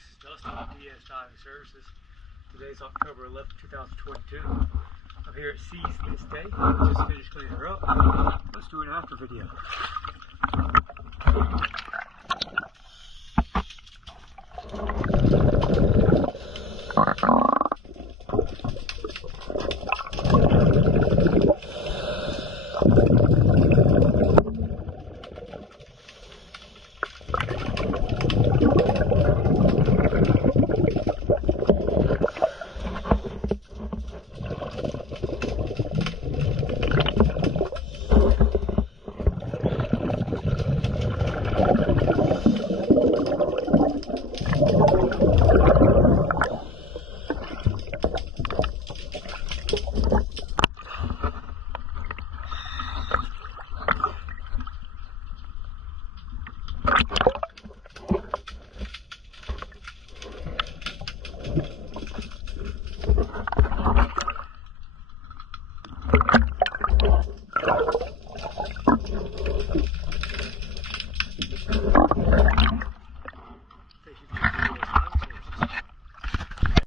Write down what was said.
this is Dustin with DS Diving Services. Today's October 11th, 2022. I'm here at Seas this day. Just finished cleaning her up. Let's do an after video.